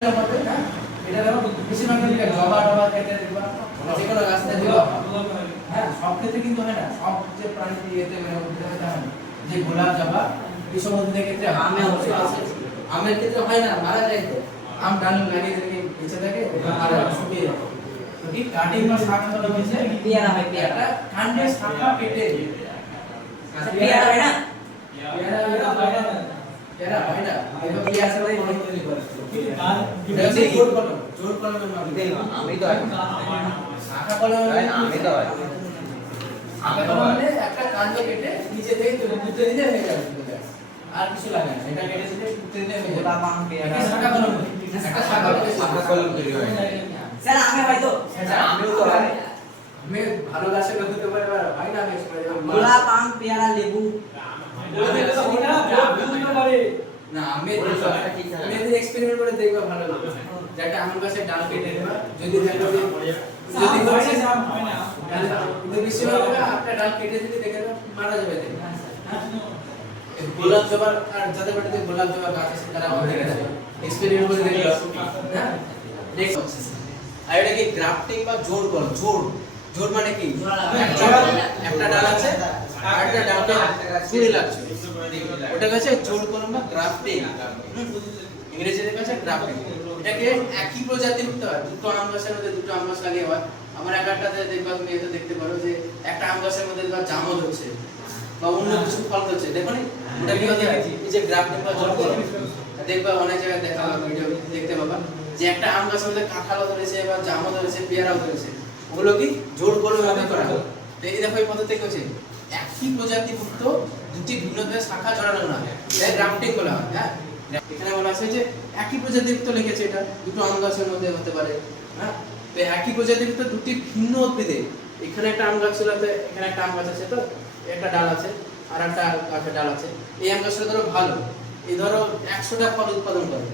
হবে না এটা ধরো বেশিরভাগ ক্ষেত্রে জবা টবা ক্ষেত্রে দেখবা যে কোনো রাস্তায় দেখবা হ্যাঁ সব ক্ষেত্রে কিন্তু হয় না সব যে প্রাণী ইয়েতে মানে উদ্ভিদে হয় না যে গোলাপ জবা এই সব উদ্ভিদের ক্ষেত্রে আমে অবশ্যই আছে আমের ক্ষেত্রে হয় না মারা যায় তো আম ডাল লাগিয়ে থেকে বেঁচে থাকে আর শুকিয়ে যায় তো কি কাটিং বা শাখা করা হয়েছে পেয়ারা হয় পেয়ারা কাণ্ডে শাখা কেটে পেয়ারা হয় না পেয়ারা হয় না এবার কি আছে ভাই মনে তৈরি করে জোর কলমের মাধ্যমে আমি তো শাখা কলমের আমি তো শাখা কলমে একটা কাণ্ড কেটে নিচে থেকে তুলে দিলে হয়ে যাবে আর কিছু লাগে না এটা কেটে দিলে তুলে দিলে হয়ে যাবে গোলাপ আম পেয়ারা শাখা কলম একটা শাখা কলম তৈরি হয় স্যার আমি হয়তো আমিও তো হয় আমি ভালো গাছের হতে পারে হয় না আমি গোলাপ আম পেয়ারা লেবু না আমি এক্সপেরিমেন্ট করে দেখবা ভালো লাগে যে একটা আম গাছের ডাল কেটে নেবা যদি দেখো যে যদি হচ্ছে হয় না কিন্তু বেশি হবে একটা ডাল কেটে দিলে দেখে তো মারা যাবে গোলাপ জবা আর যাদের বাড়িতে গোলাপ জবা গাছ আছে তারা আমাদের কাছে এক্সপেরিমেন্ট করে দেখবা হ্যাঁ দেখো আর এটা কি গ্রাফটিং বা জোড় করো জোড় মানে কি একটা ডাল আছে আর একটা ডালকে ছুঁড়ে লাগছে ওটা কাছে জোড় করো বা গ্রাফটিং ইংরেজিতে কাছে গ্রাফটিং এটাকে একই প্রজাতির হতে হয় দুটো আম গাছের মধ্যে দুটো আম গাছ লাগিয়ে হয় আমার একটাতে দেখবা তুমি এটা দেখতে পারো যে একটা আম গাছের মধ্যে দেখবা জামল হচ্ছে বা অন্য কিছু ফল হচ্ছে দেখো নি ওটা কি হচ্ছে এই যে গ্রাফটিং বা জোড় করো দেখবা অনেক জায়গায় দেখা ভিডিও দেখতে পাবা যে একটা আম গাছের মধ্যে কাঁঠালও ধরেছে বা জামও ধরেছে পেয়ারাও ধরেছে ওগুলো কি জোড় করে ভাবে করা হয় তো এই দেখো এই পদ্ধতি কি হচ্ছে একই প্রজাতিভুক্ত দুটি ভিন্ন ধরনের শাখা জড়ানো না এটা গ্রাফটিং বলা হয় হ্যাঁ এখানে বলা আছে যে একই প্রজাতিভুক্ত লিখেছে এটা দুটো আম গাছের মধ্যে হতে পারে হ্যাঁ তো একই প্রজাতিভুক্ত দুটি ভিন্ন উদ্ভিদে এখানে একটা আম গাছ ছিল এখানে একটা আম গাছ আছে তো একটা ডাল আছে আর একটা গাছের ডাল আছে এই আম গাছটা ধরো ভালো এই ধরো 100টা ফল উৎপাদন করে